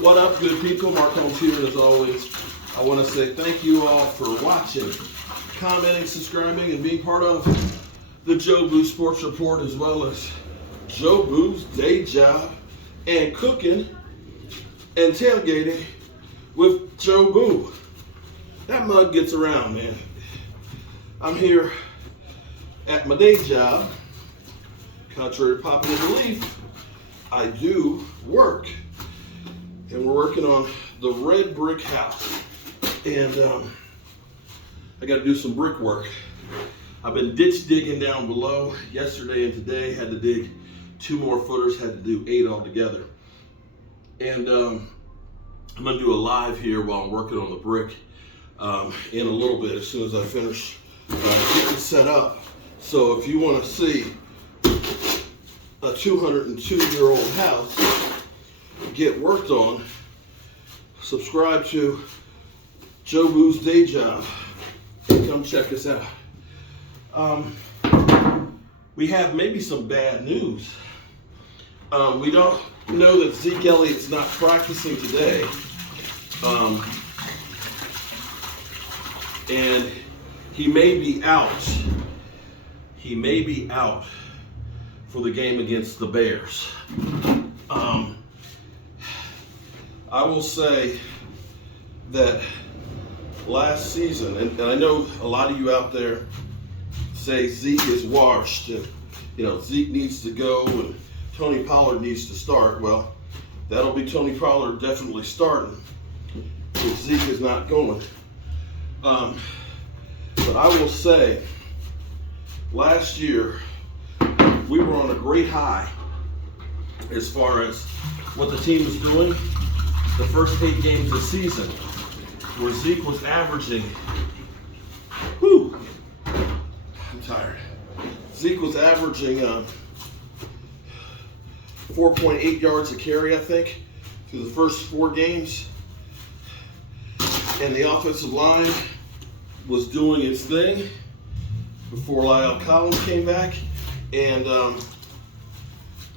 What up, good people? Mark Holmes here, and as always, I want to say thank you all for watching, commenting, subscribing, and being part of the Joe Boo Sports Report, as well as Joe Boo's day job and cooking and tailgating with Joe Boo. That mug gets around, man. I'm here at my day job. Contrary to popular belief, I do work. And we're working on the red brick house. And I got to do some brick work. I've been ditch digging down below yesterday and today. Had to dig 2 more footers, had to do 8 altogether. And I'm going to do a live here while I'm working on the brick in a little bit as soon as I finish getting set up. So if you want to see a 202-year-old house get worked on, subscribe to Joe Boo's Day Job and come check us out. We have maybe some bad news. We don't know that Zeke Elliott's not practicing today. And he may be out. He may be out for the game against the Bears. I will say that last season, and I know a lot of you out there say Zeke is washed, and Zeke needs to go, and Tony Pollard needs to start. Well, that'll be Tony Pollard definitely starting if Zeke is not going. But I will say, last year we were on a great high as far as what the team was doing. The first 8 games of the season, where Zeke was averaging, I'm tired. Zeke was averaging 4.8 yards a carry, I think, through the first 4 games. And the offensive line was doing its thing before Lyle Collins came back. And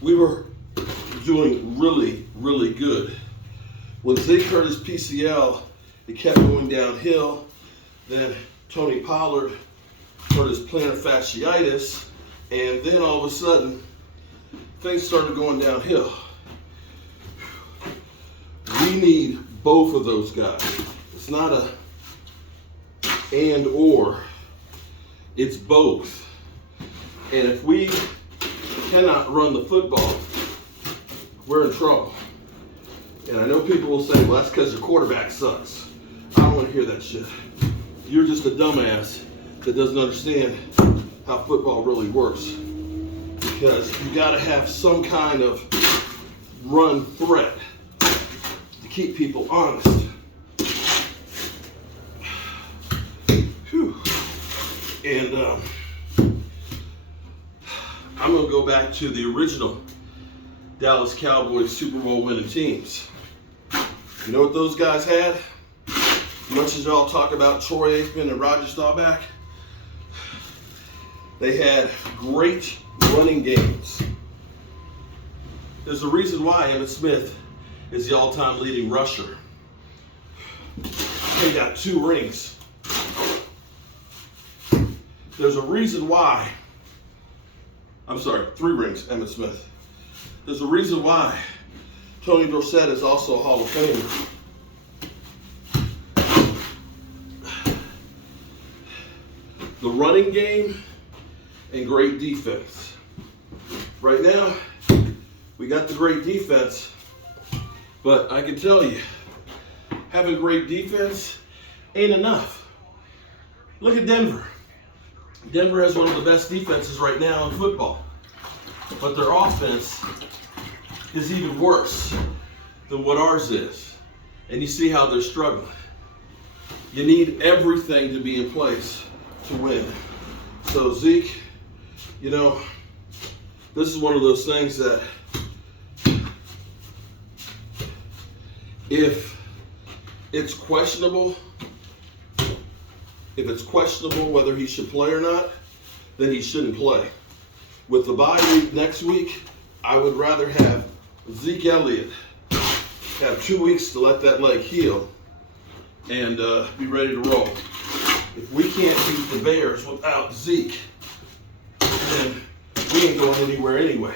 we were doing really, really good. When Zeke hurt his PCL, it kept going downhill. Then Tony Pollard hurt his plantar fasciitis, and then all of a sudden, things started going downhill. We need both of those guys. It's not a and or, it's both. And if we cannot run the football, we're in trouble. And I know people will say, well, that's because your quarterback sucks. I don't want to hear that shit. You're just a dumbass that doesn't understand how football really works. Because you got to have some kind of run threat to keep people honest. Whew. And I'm going to go back to the original Dallas Cowboys Super Bowl winning teams. You know what those guys had? Much as y'all talk about Troy Aikman and Roger Staubach, they had great running games. There's a reason why Emmitt Smith is the all-time leading rusher. He got 2 rings. There's a reason why, 3 rings, Emmitt Smith. There's a reason why Tony Dorsett is also a Hall of Famer. The running game and great defense. Right now, we got the great defense, but I can tell you, having great defense ain't enough. Look at Denver. Denver has one of the best defenses right now in football, but their offense is even worse than what ours is. And you see how they're struggling. You need everything to be in place to win. So Zeke, this is one of those things that if it's questionable whether he should play or not, then he shouldn't play. With the bye week next week, I would rather have Zeke Elliott have 2 weeks to let that leg heal and be ready to roll. If we can't beat the Bears without Zeke, then we ain't going anywhere anyway.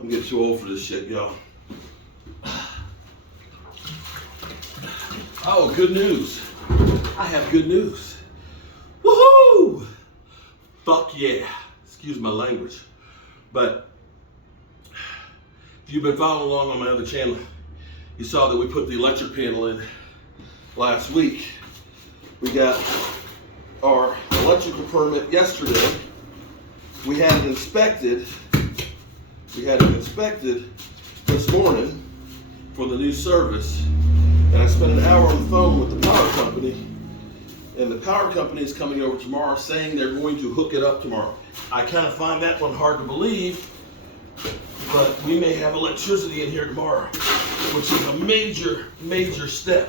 I'm getting too old for this shit, y'all. Oh, good news. I have good news. Woohoo! Fuck yeah. Excuse my language. But if you've been following along on my other channel, you saw that we put the electric panel in last week. We got our electrical permit yesterday. We had it inspected. This morning for the new service. And I spent an hour on the phone with the power company. And the power company is coming over tomorrow saying they're going to hook it up tomorrow. I kind of find that one hard to believe, but we may have electricity in here tomorrow, which is a major, major step.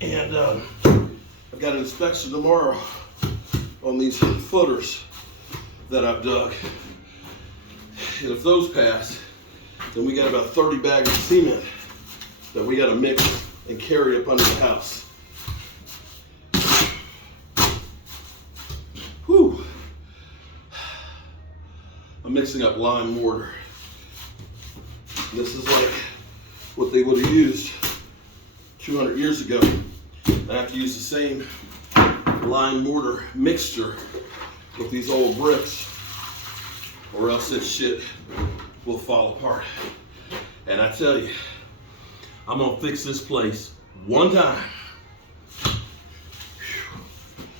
And I've got an inspection tomorrow on these footers that I've dug. And if those pass, then we got about 30 bags of cement that we got to mix and carry up under the house. Whew. I'm mixing up lime mortar. This is like what they would have used 200 years ago. I have to use the same lime mortar mixture with these old bricks, or else this shit will fall apart. And I tell you, I'm gonna fix this place one time.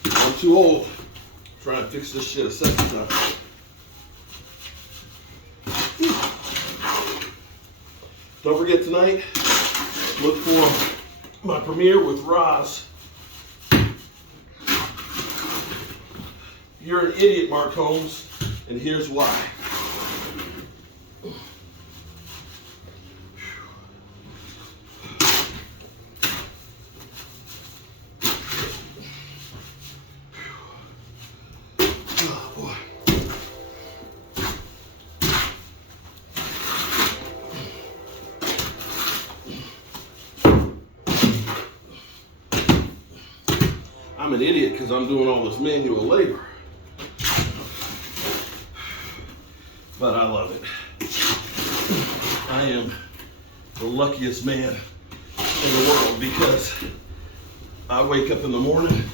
I'm too old to try and fix this shit a second time. Don't forget tonight, look for my premiere with Roz. You're an idiot, Mark Holmes, and here's why. Oh, boy. I'm an idiot because I'm doing all this manual labor. But I love it. I am the luckiest man in the world because I wake up in the morning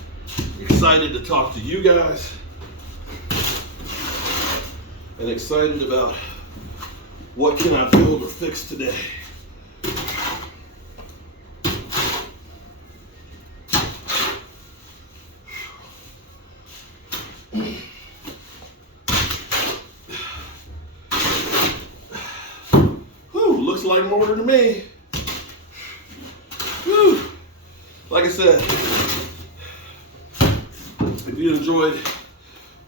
excited to talk to you guys and excited about what can I build or fix today. Looks like mortar to me. Whew. Like I said, if you enjoyed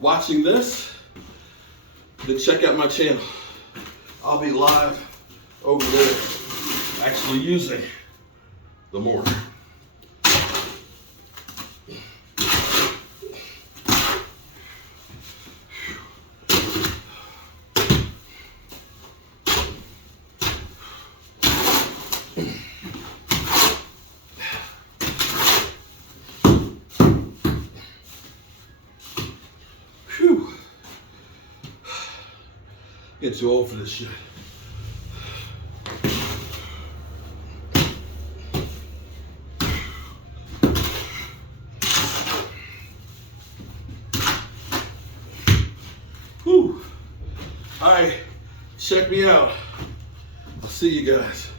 watching this, then check out my channel. I'll be live over there actually using the mortar. Getting too old for this shit. Whew. All right, check me out. I'll see you guys.